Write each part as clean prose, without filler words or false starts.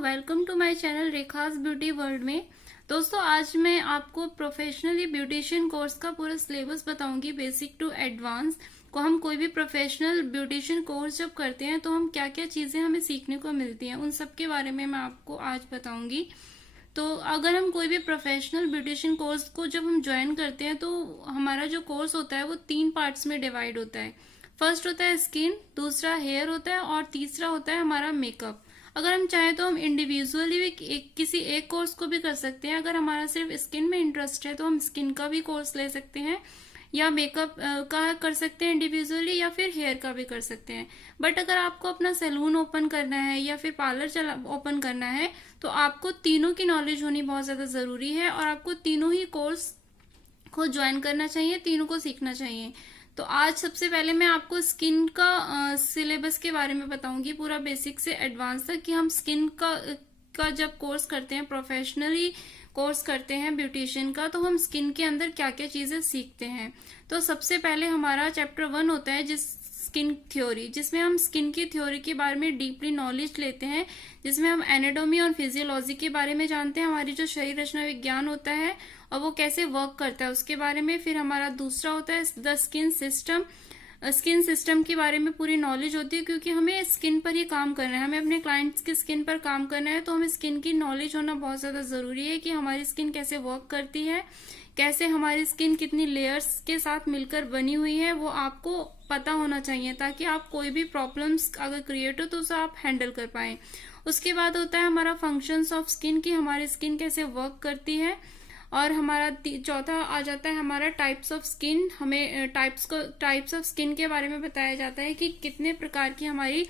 Welcome to my channel Rekha's beauty world में। दोस्तों, आज मैं आपको प्रोफेशनली ब्यूटिशियन कोर्स का पूरा सिलेबस बताऊंगी, बेसिक टू एडवांस। को हम कोई भी प्रोफेशनल ब्यूटिशियन कोर्स जब करते हैं तो हम क्या क्या चीजें हमें सीखने को मिलती हैं, उन सब के बारे में मैं आपको आज बताऊंगी। तो अगर हम कोई भी प्रोफेशनल ब्यूटिशियन कोर्स को जब हम ज्वाइन करते हैं तो हमारा जो कोर्स होता है वो 3 पार्ट्स में डिवाइड होता है। फर्स्ट होता है स्किन, दूसरा हेयर होता है और तीसरा होता है हमारा मेकअप। अगर हम चाहें तो हम इंडिविजुअली भी किसी एक कोर्स को भी कर सकते हैं। अगर हमारा सिर्फ स्किन में इंटरेस्ट है तो हम स्किन का भी कोर्स ले सकते हैं, या मेकअप का कर सकते हैं इंडिविजुअली, या फिर हेयर का भी कर सकते हैं। बट अगर आपको अपना सैलून ओपन करना है या फिर पार्लर ओपन करना है तो आपको तीनों की नॉलेज होनी बहुत ज्यादा जरूरी है और आपको तीनों ही कोर्स को ज्वाइन करना चाहिए, तीनों को सीखना चाहिए। तो आज सबसे पहले मैं आपको स्किन का सिलेबस के बारे में बताऊंगी, पूरा बेसिक से एडवांस तक, कि हम स्किन का जब कोर्स करते हैं, प्रोफेशनली कोर्स करते हैं ब्यूटिशियन का, तो हम स्किन के अंदर क्या क्या चीजें सीखते हैं। तो सबसे पहले हमारा चैप्टर 1 होता है स्किन थ्योरी, जिसमें हम स्किन की थ्योरी के बारे में डीपली नॉलेज लेते हैं, जिसमें हम एनाटॉमी और फिजियोलॉजी के बारे में जानते हैं, हमारी जो शरीर रचना विज्ञान होता है और वो कैसे वर्क करता है उसके बारे में। फिर हमारा दूसरा होता है the skin system. Skin system के बारे में पूरी नॉलेज होती है, क्योंकि हमें स्किन पर ही काम करना है, हमें अपने क्लाइंट्स की स्किन पर काम करना है, तो हमें स्किन की नॉलेज होना बहुत ज्यादा जरूरी है कि हमारी स्किन कैसे वर्क करती है, कैसे हमारी स्किन कितनी लेयर्स के साथ मिलकर बनी हुई है, वो आपको पता होना चाहिए, ताकि आप कोई भी प्रॉब्लम्स अगर क्रिएट हो तो उसे आप हैंडल कर पाए। उसके बाद होता है हमारा फंक्शंस ऑफ स्किन, की हमारी स्किन कैसे वर्क करती है। और हमारा चौथा आ जाता है हमारा टाइप्स ऑफ स्किन। हमें टाइप्स ऑफ स्किन के बारे में बताया जाता है कि कितने प्रकार की हमारी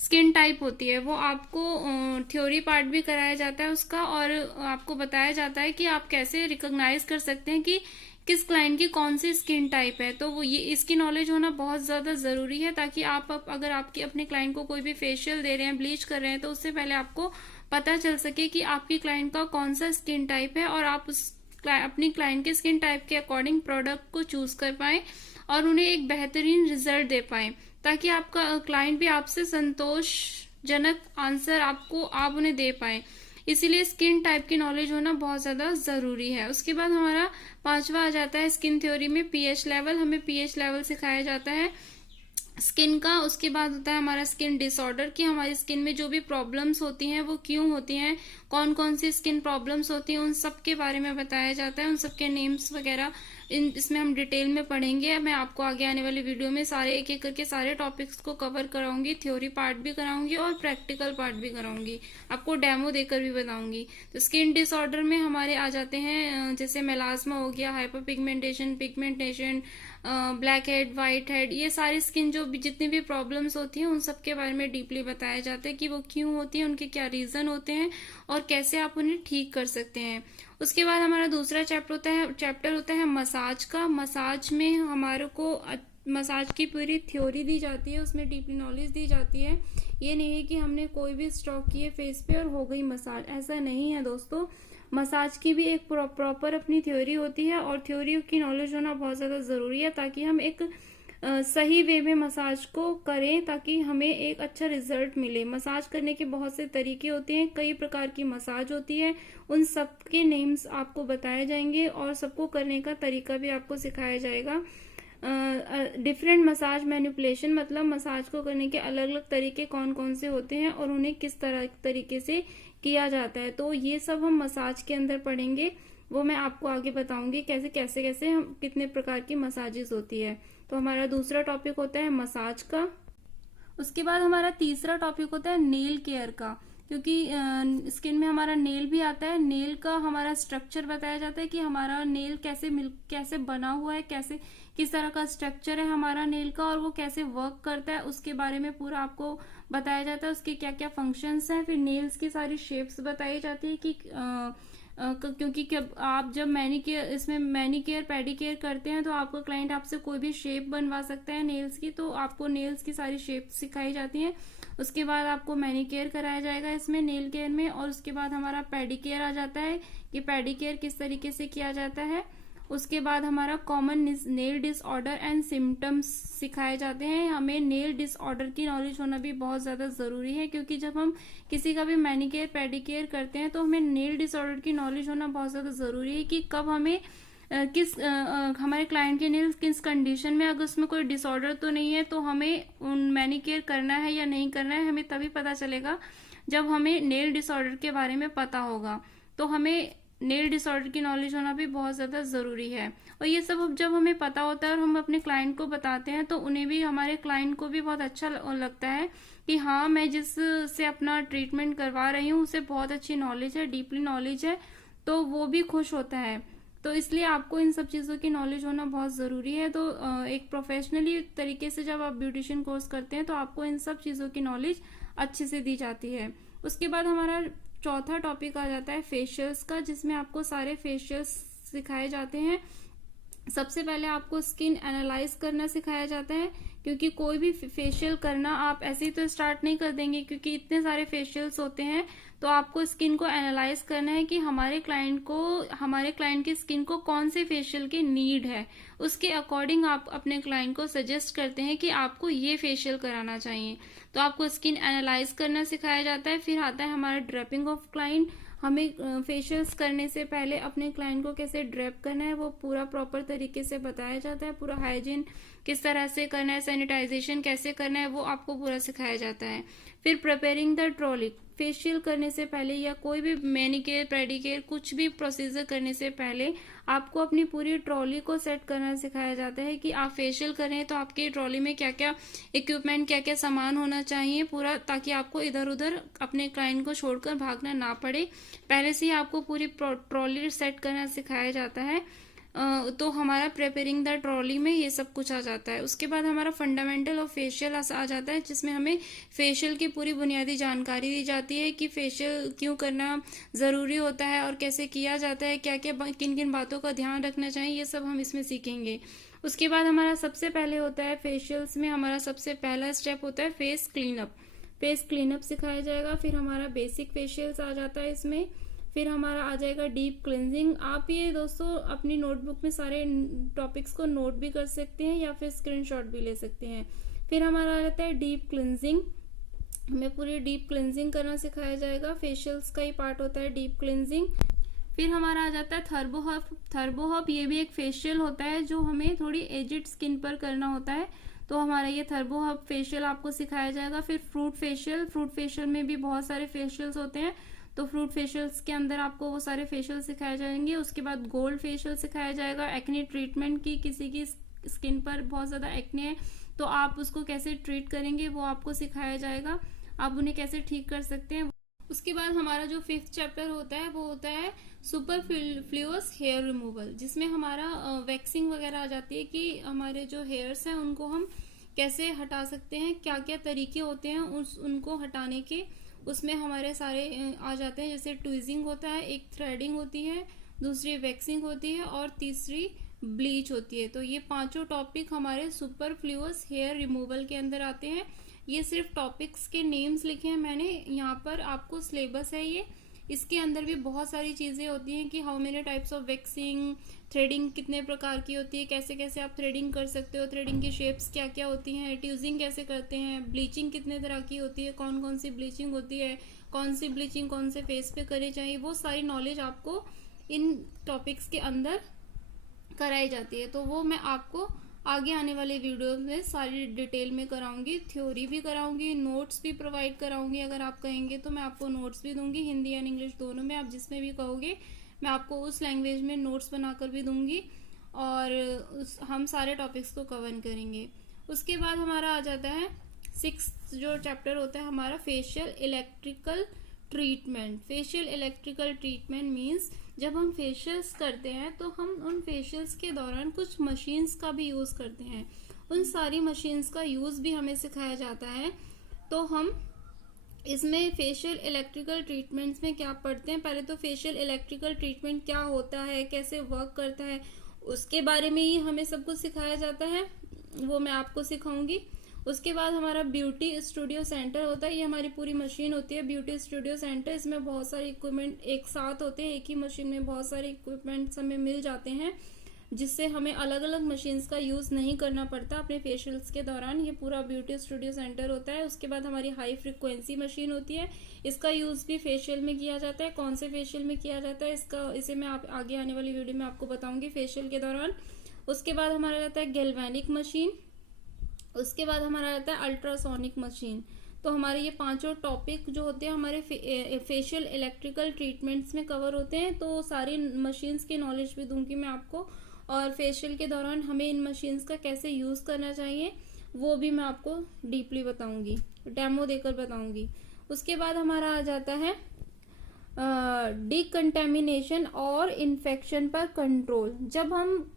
स्किन टाइप होती है, वो आपको थ्योरी पार्ट भी कराया जाता है उसका, और आपको बताया जाता है कि आप कैसे रिकॉग्नाइज कर सकते हैं कि किस क्लाइंट की कौन सी स्किन टाइप है। तो वो ये इसकी नॉलेज होना बहुत ज्यादा जरूरी है, ताकि आप अगर आपके अपने क्लाइंट को कोई भी फेशियल दे रहे हैं, ब्लीच कर रहे हैं, तो उससे पहले आपको पता चल सके कि आपकी क्लाइंट का कौन सा स्किन टाइप है, और आप अपनी क्लाइंट के स्किन टाइप के अकॉर्डिंग प्रोडक्ट को चूज कर पाए और उन्हें एक बेहतरीन रिजल्ट दे पाए, ताकि आपका क्लाइंट भी आपसे संतोषजनक आंसर आप उन्हें दे पाए। इसीलिए स्किन टाइप की नॉलेज होना बहुत ज्यादा जरूरी है। उसके बाद हमारा 5वां आ जाता है स्किन थ्योरी में पीएच लेवल। हमें पीएच लेवल सिखाया जाता है स्किन का। उसके बाद होता है हमारा स्किन डिसऑर्डर, कि हमारी स्किन में जो भी प्रॉब्लम्स होती हैं वो क्यों होती हैं, कौन कौन सी स्किन प्रॉब्लम्स होती हैं, उन सब के बारे में बताया जाता है, उन सब के नेम्स वगैरह इसमें हम डिटेल में पढ़ेंगे। मैं आपको आगे आने वाली वीडियो में सारे एक एक करके सारे टॉपिक्स को कवर कराऊंगी, थ्योरी पार्ट भी कराऊंगी और प्रैक्टिकल पार्ट भी कराऊंगी, आपको डेमो देकर भी बताऊंगी। तो स्किन डिसऑर्डर में हमारे आ जाते हैं जैसे मेलास्मा हो गया, hyper pigmentation, black head, white head, ये सारी स्किन जो जितनी भी प्रॉब्लम्स होती हैं उन सब के बारे में डीपली बताया जाता है कि वो क्यों होती है, उनके क्या रीजन होते हैं और कैसे आप उन्हें ठीक कर सकते हैं। उसके बाद हमारा दूसरा चैप्टर होता है मसाज का। मसाज में हमारे को मसाज की पूरी थ्योरी दी जाती है, उसमें डीपली नॉलेज दी जाती है। ये नहीं है कि हमने कोई भी स्ट्रोक किए फेस पे और हो गई मसाज, ऐसा नहीं है दोस्तों। मसाज की भी एक प्रॉपर अपनी थ्योरी होती है, और थ्योरी की नॉलेज होना बहुत ज्यादा जरूरी है, ताकि हम एक सही वे में मसाज को करें, ताकि हमें एक अच्छा रिजल्ट मिले। मसाज करने के बहुत से तरीके होते हैं, कई प्रकार की मसाज होती है, उन सब के नेम्स आपको बताए जाएंगे और सबको करने का तरीका भी आपको सिखाया जाएगा। डिफरेंट मसाज मैनिपुलेशन, मतलब मसाज को करने के अलग अलग तरीके कौन कौन से होते हैं और उन्हें किस तरीके से किया जाता है। तो ये सब हम मसाज के अंदर पढ़ेंगे, वो मैं आपको आगे बताऊंगी कैसे हम कितने प्रकार की मसाजेस होती है। तो हमारा दूसरा टॉपिक होता है मसाज का। उसके बाद हमारा तीसरा टॉपिक होता है नेल केयर का, क्योंकि स्किन में हमारा नेल भी आता है। नेल का हमारा स्ट्रक्चर बताया जाता है कि हमारा नेल कैसे बना हुआ है, किस तरह का स्ट्रक्चर है हमारा नेल का, और वो कैसे वर्क करता है, उसके बारे में पूरा आपको बताया जाता है, उसके क्या क्या फंक्शंस हैं। फिर नेल्स की सारी शेप्स बताई जाती है कि क्योंकि आप जब मैनीकेयर पेडिकेयर करते हैं तो आपका क्लाइंट आपसे कोई भी शेप बनवा सकता है नेल्स की, तो आपको नेल्स की सारी शेप सिखाई जाती हैं। उसके बाद आपको मैनीकेयर कराया जाएगा इसमें नेल केयर में। और उसके बाद हमारा पेडिकेयर आ जाता है कि पेडिकेयर किस तरीके से किया जाता है। उसके बाद हमारा common nail disorder and symptoms सिखाए जाते हैं। हमें नेल डिसऑर्डर की नॉलेज होना भी बहुत ज़्यादा ज़रूरी है, क्योंकि जब हम किसी का भी मैनिकेयर पेडिकेयर करते हैं तो हमें नेल डिसऑर्डर की नॉलेज होना बहुत ज़्यादा ज़रूरी है कि कब हमें हमारे क्लाइंट के नेल किस कंडीशन में, अगर उसमें कोई डिसऑर्डर तो नहीं है तो हमें उन मैनिकेयर करना है या नहीं करना है, हमें तभी पता चलेगा जब हमें नेल डिसऑर्डर के बारे में पता होगा। तो हमें नेल डिसऑर्डर की नॉलेज होना भी बहुत ज़्यादा ज़रूरी है। और ये सब जब हमें पता होता है और हम अपने क्लाइंट को बताते हैं तो उन्हें भी, हमारे क्लाइंट को भी बहुत अच्छा लगता है कि हाँ, मैं जिससे अपना ट्रीटमेंट करवा रही हूँ उसे बहुत अच्छी नॉलेज है, डीपली नॉलेज है, तो वो भी खुश होता है। तो इसलिए आपको इन सब चीज़ों की नॉलेज होना बहुत ज़रूरी है। तो एक प्रोफेशनली तरीके से जब आप ब्यूटिशियन कोर्स करते हैं तो आपको इन सब चीज़ों की नॉलेज अच्छे से दी जाती है। उसके बाद हमारा चौथा टॉपिक आ जाता है फेशियल्स का, जिसमें आपको सारे फेशियल्स सिखाए जाते हैं। सबसे पहले आपको स्किन एनालाइज करना सिखाया जाता है, क्योंकि कोई भी फेशियल करना आप ऐसे ही तो स्टार्ट नहीं कर देंगे, क्योंकि इतने सारे फेशियल्स होते हैं। तो आपको स्किन को एनालाइज करना है कि हमारे क्लाइंट की स्किन को कौन से फेशियल की नीड है, उसके अकॉर्डिंग आप अपने क्लाइंट को सजेस्ट करते हैं कि आपको ये फेशियल कराना चाहिए। तो आपको स्किन एनालाइज करना सिखाया जाता है। फिर आता है हमारा ड्रेपिंग ऑफ क्लाइंट। हमें फेशियल्स करने से पहले अपने क्लाइंट को कैसे ड्रेप करना है वो पूरा प्रॉपर तरीके से बताया जाता है। पूरा हाइजीन किस तरह से करना है, सैनिटाइजेशन कैसे करना है, वो आपको पूरा सिखाया जाता है। फिर प्रिपेयरिंग द ट्रॉली, फेशियल करने से पहले या कोई भी मैनिकेयर पेडिकेयर कुछ भी प्रोसीजर करने से पहले आपको अपनी पूरी ट्रॉली को सेट करना सिखाया जाता है कि आप फेशियल करें तो आपकी ट्रॉली में क्या क्या इक्विपमेंट, क्या क्या सामान होना चाहिए पूरा, ताकि आपको इधर उधर अपने क्लाइंट को छोड़कर भागना ना पड़े। पहले से ही आपको पूरी ट्रॉली सेट करना सिखाया जाता है। तो हमारा प्रिपेयरिंग द ट्रॉली में ये सब कुछ आ जाता है। उसके बाद हमारा फंडामेंटल ऑफ फेशियल आ जाता है, जिसमें हमें फेशियल की पूरी बुनियादी जानकारी दी जाती है कि फेशियल क्यों करना ज़रूरी होता है और कैसे किया जाता है, क्या क्या किन किन बातों का ध्यान रखना चाहिए, ये सब हम इसमें सीखेंगे। उसके बाद हमारा सबसे पहले होता है फेशियल्स में हमारा सबसे पहला स्टेप होता है फेस क्लीनअप। फेस क्लीनअप सिखाया जाएगा। फिर हमारा बेसिक फेशियल्स आ जाता है इसमें। फिर हमारा आ जाएगा डीप क्लिनजिंग। आप ये दोस्तों अपनी नोटबुक में सारे टॉपिक्स को नोट भी कर सकते हैं या फिर स्क्रीनशॉट भी ले सकते हैं। फिर हमारा आ जाता है डीप क्लिनजिंग। हमें पूरी डीप क्लिनजिंग करना सिखाया जाएगा। फेशियल्स का ही पार्ट होता है डीप क्लिनजिंग। फिर हमारा आ जाता है थर्बोहब। थर्बोहब ये भी एक फेशियल होता है जो हमें थोड़ी एजिड स्किन पर करना होता है, तो हमारा ये थर्बोहब फेशियल आपको सिखाया जाएगा। फिर फ्रूट फेशियल। फ्रूट फेशियल में भी बहुत सारे फेशियल्स होते हैं, तो फ्रूट फेशियल्स के अंदर आपको वो सारे फेशियल सिखाए जाएंगे। उसके बाद गोल्ड फेशियल सिखाया जाएगा। एक्ने ट्रीटमेंट की, किसी की स्किन पर बहुत ज़्यादा एक्ने है तो आप उसको कैसे ट्रीट करेंगे वो आपको सिखाया जाएगा, आप उन्हें कैसे ठीक कर सकते हैं। उसके बाद हमारा जो 5th चैप्टर होता है वो होता है सुपरफ्लूअस हेयर रिमूवल, जिसमें हमारा वैक्सिंग वगैरह आ जाती है कि हमारे जो हेयर्स हैं उनको हम कैसे हटा सकते हैं, क्या क्या तरीके होते हैं उनको हटाने के। उसमें हमारे सारे आ जाते हैं, जैसे ट्विजिंग होता है, एक थ्रेडिंग होती है, दूसरी वैक्सिंग होती है और तीसरी ब्लीच होती है। तो ये पांचों टॉपिक हमारे सुपरफ्लूअस हेयर रिमूवल के अंदर आते हैं। ये सिर्फ टॉपिक्स के नेम्स लिखे हैं मैंने, यहाँ पर आपको सिलेबस है ये। इसके अंदर भी बहुत सारी चीजें होती हैं कि how many types of waxing, threading कितने प्रकार की होती है, कैसे कैसे आप थ्रेडिंग कर सकते हो, थ्रेडिंग की शेप्स क्या क्या होती हैं, ट्यूजिंग कैसे करते हैं, ब्लीचिंग कितने तरह की होती है, कौन कौन सी ब्लीचिंग होती है, कौन सी ब्लीचिंग कौन से फेस पे करनी चाहिए, वो सारी नॉलेज आपको इन टॉपिक्स के अंदर कराई जाती है। तो वो मैं आपको आगे आने वाले वीडियो में सारी डिटेल में कराऊंगी, थ्योरी भी कराऊंगी, नोट्स भी प्रोवाइड कराऊंगी। अगर आप कहेंगे तो मैं आपको नोट्स भी दूंगी, हिंदी एंड इंग्लिश दोनों में, आप जिसमें भी कहोगे मैं आपको उस लैंग्वेज में नोट्स बनाकर भी दूंगी और हम सारे टॉपिक्स को कवर करेंगे। उसके बाद हमारा आ जाता है 6th जो चैप्टर होता है हमारा facial electrical treatment. Facial electrical treatment means जब हम फेशियल्स करते हैं तो हम उन फेशियल्स के दौरान कुछ मशीन्स का भी यूज करते हैं, उन सारी मशीन्स का यूज भी हमें सिखाया जाता है। तो हम इसमें फेशियल इलेक्ट्रिकल ट्रीटमेंट्स में क्या पढ़ते हैं, पहले तो फेशियल इलेक्ट्रिकल ट्रीटमेंट क्या होता है, कैसे वर्क करता है, उसके बारे में ही हमें सब कुछ सिखाया जाता है, वो मैं आपको सिखाऊंगी। उसके बाद हमारा ब्यूटी स्टूडियो सेंटर होता है, ये हमारी पूरी मशीन होती है ब्यूटी स्टूडियो सेंटर। इसमें बहुत सारे इक्विपमेंट एक साथ होते हैं, एक ही मशीन में बहुत सारे इक्विपमेंट्स हमें मिल जाते हैं। जिससे हमें अलग अलग मशीन्स का यूज नहीं करना पड़ता अपने फेशियल्स के दौरान। ये पूरा ब्यूटी स्टूडियो सेंटर होता है। उसके बाद हमारी हाई फ्रिक्वेंसी मशीन होती है, इसका यूज भी फेशियल में किया जाता है। कौन से फेशियल में किया जाता है इसे मैं आगे आने वाली वीडियो में आपको बताऊंगी फेशियल के दौरान। उसके बाद हमारा रहता है गैल्वेनिक मशीन। उसके बाद हमारा रहता है अल्ट्रासोनिक मशीन। तो हमारे ये पांचों टॉपिक जो होते हैं हमारे फेशियल इलेक्ट्रिकल ट्रीटमेंट्स में कवर होते हैं। तो सारी मशीन्स की नॉलेज भी दूंगी मैं आपको, और फेशियल के दौरान हमें इन मशीन्स का कैसे यूज करना चाहिए वो भी मैं आपको डीपली बताऊंगी, डेमो देकर बताऊंगी। उसके बाद हमारा आ जाता है डिकंटेमिनेशन और इन्फेक्शन पर कंट्रोल। जब हम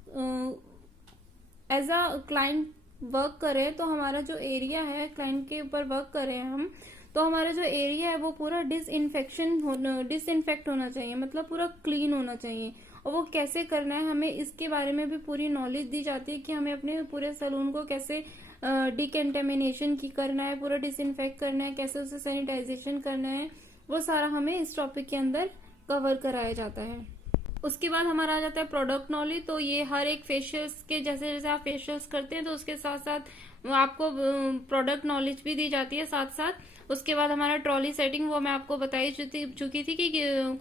एज अ क्लाइंट वर्क करें तो हमारा जो एरिया है, क्लाइंट के ऊपर वर्क करें हम, तो हमारा जो एरिया है वो पूरा डिसइंफेक्ट होना चाहिए, मतलब पूरा क्लीन होना चाहिए। और वो कैसे करना है हमें इसके बारे में भी पूरी नॉलेज दी जाती है कि हमें अपने पूरे सैलून को कैसे डिकंटेमिनेशन की करना है, पूरा डिसइंफेक्ट करना है, कैसे उसे सैनिटाइजेशन करना है, वो सारा हमें इस टॉपिक के अंदर कवर कराया जाता है। उसके बाद हमारा आ जाता है प्रोडक्ट नॉलेज। तो ये हर एक फेशियल्स के जैसे जैसे आप फेशियल्स करते हैं तो उसके साथ साथ आपको प्रोडक्ट नॉलेज भी दी जाती है साथ साथ। उसके बाद हमारा ट्रॉली सेटिंग, वो मैं आपको बता ही चुकी थी कि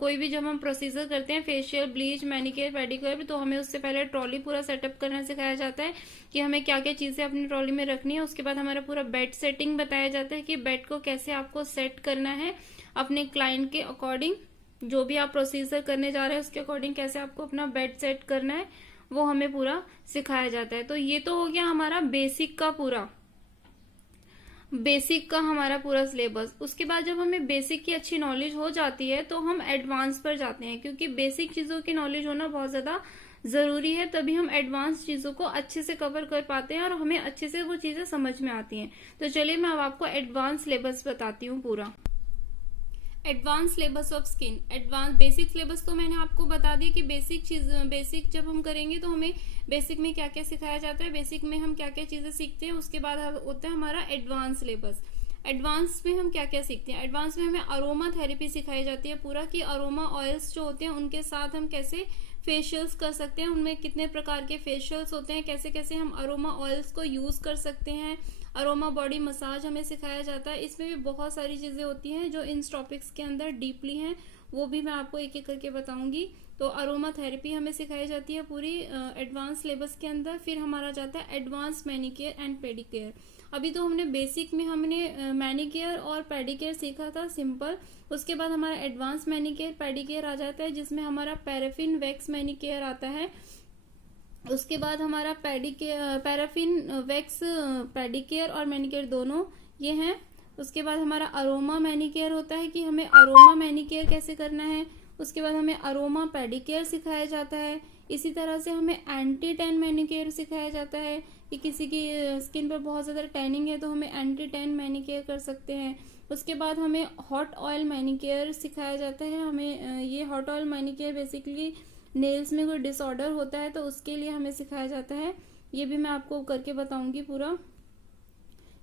कोई भी जब हम प्रोसीजर करते हैं फेशियल, ब्लीच, मैनिक्योर, पेडिक्योर, तो हमें उससे पहले ट्रॉली पूरा सेटअप करना सिखाया जाता है कि हमें क्या क्या चीजें अपनी ट्रॉली में रखनी है। उसके बाद हमारा पूरा बेड सेटिंग बताया जाता है कि बेड को कैसे आपको सेट करना है अपने क्लाइंट के अकॉर्डिंग, जो भी आप प्रोसीजर करने जा रहे हैं उसके अकॉर्डिंग कैसे आपको अपना बेड सेट करना है वो हमें पूरा सिखाया जाता है। तो ये तो हो गया हमारा बेसिक का हमारा पूरा सिलेबस। उसके बाद जब हमें बेसिक की अच्छी नॉलेज हो जाती है तो हम एडवांस पर जाते हैं, क्योंकि बेसिक चीजों की नॉलेज होना बहुत ज्यादा जरूरी है, तभी हम एडवांस चीजों को अच्छे से कवर कर पाते हैं और हमें अच्छे से वो चीजें समझ में आती हैं। तो चलिए मैं अब आपको एडवांस सिलेबस बताती हूँ पूरा। Advance syllabus of skin. Advance basic syllabus तो मैंने आपको बता दिया कि बेसिक जब हम करेंगे तो हमें बेसिक में क्या क्या सिखाया जाता है, बेसिक में हम क्या क्या चीजें सीखते हैं। उसके बाद होता है हमारा एडवांस सिलेबस। एडवांस में हम क्या क्या सीखते हैं, एडवांस में हमें अरोमा थेरेपी सिखाई जाती है पूरा, कि अरोमा ऑयल्स जो होते हैं उनके साथ हम कैसे फेशियल्स कर सकते हैं, उनमें कितने प्रकार के फेशियल्स होते हैं, कैसे कैसे हम अरोमा ऑयल्स को यूज कर सकते हैं। अरोमा बॉडी मसाज हमें सिखाया जाता है। इसमें भी बहुत सारी चीजें होती हैं जो इन टॉपिक्स के अंदर डीपली हैं, वो भी मैं आपको एक एक करके बताऊंगी। तो अरोमा थेरेपी हमें सिखाई जाती है पूरी एडवांस सिलेबस के अंदर। फिर हमारा जाता है एडवांस मैनिक्योर एंड पेडिक्योर। अभी तो हमने बेसिक में हमने मैनिक्योर और पेडिक्योर सीखा था सिंपल। उसके बाद हमारा एडवांस मैनिक्योर पेडिक्योर आ जाता है, जिसमें हमारा पैराफिन वैक्स मैनिक्योर आता है। उसके बाद हमारा पैराफिन वैक्स पेडिक्योर और मैनिक्योर दोनों ये हैं। उसके बाद हमारा अरोमा मैनिक्योर होता है कि हमें अरोमा मैनिक्योर कैसे करना है। उसके बाद हमें अरोमा पेडिक्योर सिखाया जाता है। इसी तरह से हमें एंटी टैन मैनिक्योर सिखाया जाता है कि किसी की स्किन पर बहुत ज्यादा टैनिंग है तो हमें एंटी टैन मैनिक्योर कर सकते हैं। उसके बाद हमें हॉट ऑयल मैनिक्योर सिखाया जाता है। हमें ये hot oil manicure basically nails में कोई डिसऑर्डर होता है तो उसके लिए हमें सिखाया जाता है। ये भी मैं आपको करके बताऊंगी पूरा।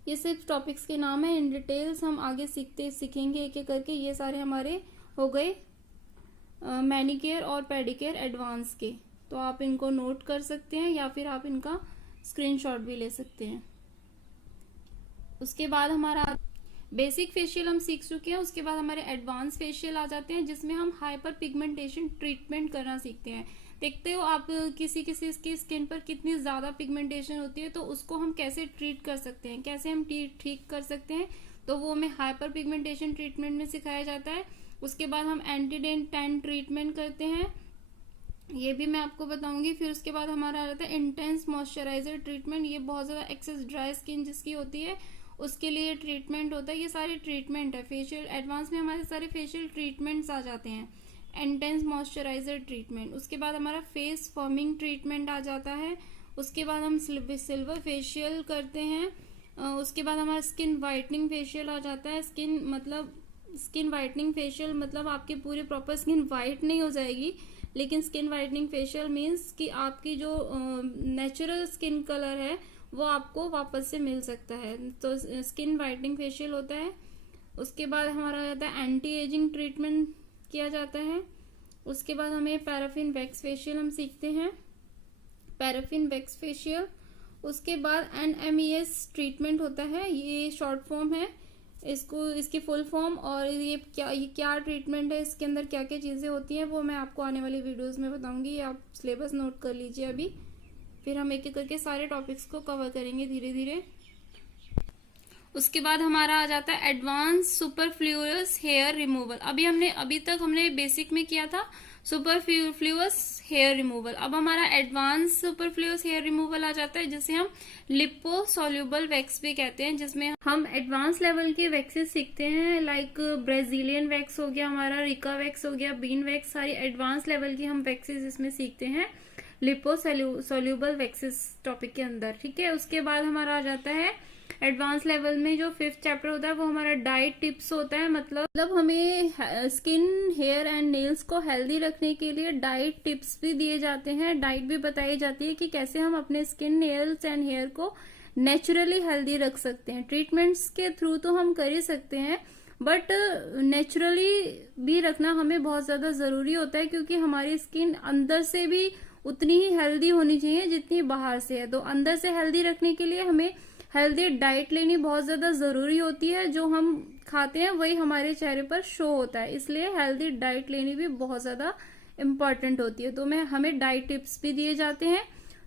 ये सिर्फ टॉपिक्स के नाम है, इन डिटेल्स हम आगे सीखेंगे एक एक करके। ये सारे हमारे हो गए मैनिक्योर और पेडिक्योर एडवांस के। तो आप इनको नोट कर सकते हैं या फिर आप इनका स्क्रीनशॉट भी ले सकते हैं। उसके बाद हमारा बेसिक फेशियल हम सीख चुके हैं। उसके बाद हमारे एडवांस फेशियल आ जाते हैं, जिसमें हम हाइपर पिगमेंटेशन ट्रीटमेंट करना सीखते हैं। देखते हो आप किसी किसी की स्किन पर कितनी ज्यादा पिगमेंटेशन होती है, तो उसको हम कैसे ट्रीट कर सकते हैं, कैसे हम ठीक कर सकते हैं, तो वो हमें हाइपर पिगमेंटेशन ट्रीटमेंट में सिखाया जाता है। उसके बाद हम एंटी टैन ट्रीटमेंट करते हैं, ये भी मैं आपको बताऊंगी। फिर उसके बाद हमारा आ जाता है इंटेंस मॉइस्चराइजर ट्रीटमेंट। ये बहुत ज्यादा एक्सेस ड्राई स्किन जिसकी होती है उसके लिए ट्रीटमेंट होता है। ये सारे ट्रीटमेंट है फेशियल एडवांस में, हमारे सारे फेशियल ट्रीटमेंट्स आ जाते हैं। इंटेंस मॉइस्चराइजर ट्रीटमेंट, उसके बाद हमारा फेस फर्मिंग ट्रीटमेंट आ जाता है। उसके बाद हम सिल्वर फेशियल करते हैं। उसके बाद हमारा स्किन वाइटनिंग फेशियल आ जाता है। स्किन वाइटनिंग फेशियल मतलब आपकी पूरी प्रॉपर स्किन वाइट नहीं हो जाएगी, लेकिन स्किन वाइटनिंग फेशियल मीन्स कि आपकी जो नेचुरल स्किन कलर है वो आपको वापस से मिल सकता है। तो स्किन वाइटनिंग फेशियल होता है। उसके बाद हमारा रहता है एंटी एजिंग ट्रीटमेंट किया जाता है। उसके बाद हमें पैराफिन वैक्स फेशियल हम सीखते हैं। Paraffin wax facial. उसके बाद NMES ट्रीटमेंट होता है, ये शॉर्ट फॉर्म है, इसकी फुल फॉर्म और ये क्या ट्रीटमेंट है, इसके अंदर क्या क्या चीज़ें होती हैं वो मैं आपको आने वाली वीडियोस में बताऊंगी। आप सिलेबस नोट कर लीजिए अभी, फिर हम एक एक करके सारे टॉपिक्स को कवर करेंगे धीरे धीरे। उसके बाद हमारा आ जाता है एडवांस सुपरफ्लूअस हेयर रिमूवल। अभी तक हमने बेसिक में किया था सुपरफ्लूअस हेयर रिमूवल। अब हमारा एडवांस सुपरफ्लूअस हेयर रिमूवल आ जाता है, जिसे हम लिपोसोल्यूबल वैक्स भी कहते हैं, जिसमें हम एडवांस लेवल की वैक्सेस सीखते हैं, लाइक ब्राजीलियन वैक्स हो गया हमारा, रिका वैक्स हो गया, बीन वैक्स, सारी एडवांस लेवल की हम वैक्सेस इसमें सीखते हैं लिपोसोल्यूबल वैक्सेस टॉपिक के अंदर। ठीक है, उसके बाद हमारा आ जाता है एडवांस लेवल में जो 5th चैप्टर होता है वो हमारा डाइट टिप्स होता है। मतलब हमें स्किन, हेयर एंड नेल्स को हेल्दी रखने के लिए डाइट टिप्स भी दिए जाते हैं, डाइट भी बताई जाती है कि कैसे हम अपने स्किन, नेल्स एंड हेयर को नेचुरली हेल्दी रख सकते हैं। ट्रीटमेंट्स के थ्रू तो हम कर ही सकते हैं, बट नेचुरली भी रखना हमें बहुत ज्यादा जरूरी होता है, क्योंकि हमारी स्किन अंदर से भी उतनी ही हेल्दी होनी चाहिए जितनी बाहर से है। तो अंदर से हेल्दी रखने के लिए हमें हेल्दी डाइट लेनी बहुत ज्यादा जरूरी होती है। जो हम खाते हैं वही हमारे चेहरे पर शो होता है, इसलिए हेल्दी डाइट लेनी भी बहुत ज्यादा इम्पोर्टेंट होती है। तो हमें डाइट टिप्स भी दिए जाते हैं।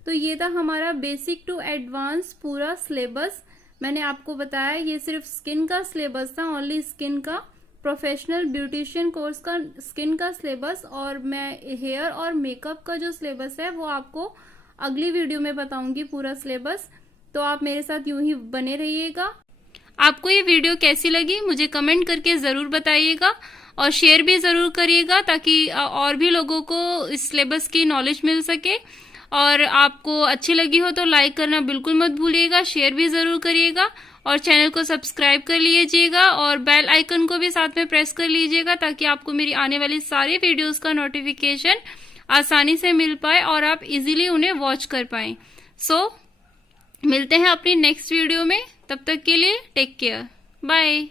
तो ये था हमारा बेसिक टू एडवांस पूरा सिलेबस। मैंने आपको बताया ये सिर्फ स्किन का सिलेबस था, ओनली स्किन का, प्रोफेशनल ब्यूटिशियन कोर्स का स्किन का सिलेबस, और मैं हेयर और मेकअप का जो सिलेबस है वो आपको अगली वीडियो में बताऊंगी पूरा सिलेबस। तो आप मेरे साथ यूं ही बने रहिएगा। आपको ये वीडियो कैसी लगी मुझे कमेंट करके जरूर बताइएगा, और शेयर भी जरूर करिएगा ताकि और भी लोगों को इस सिलेबस की नॉलेज मिल सके। और आपको अच्छी लगी हो तो लाइक करना बिल्कुल मत भूलिएगा, शेयर भी जरूर करिएगा, और चैनल को सब्सक्राइब कर लीजिएगा, और बेल आइकन को भी साथ में प्रेस कर लीजिएगा ताकि आपको मेरी आने वाली सारी वीडियोस का नोटिफिकेशन आसानी से मिल पाए और आप इजीली उन्हें वॉच कर पाएं। मिलते हैं अपनी नेक्स्ट वीडियो में, तब तक के लिए टेक केयर, बाय।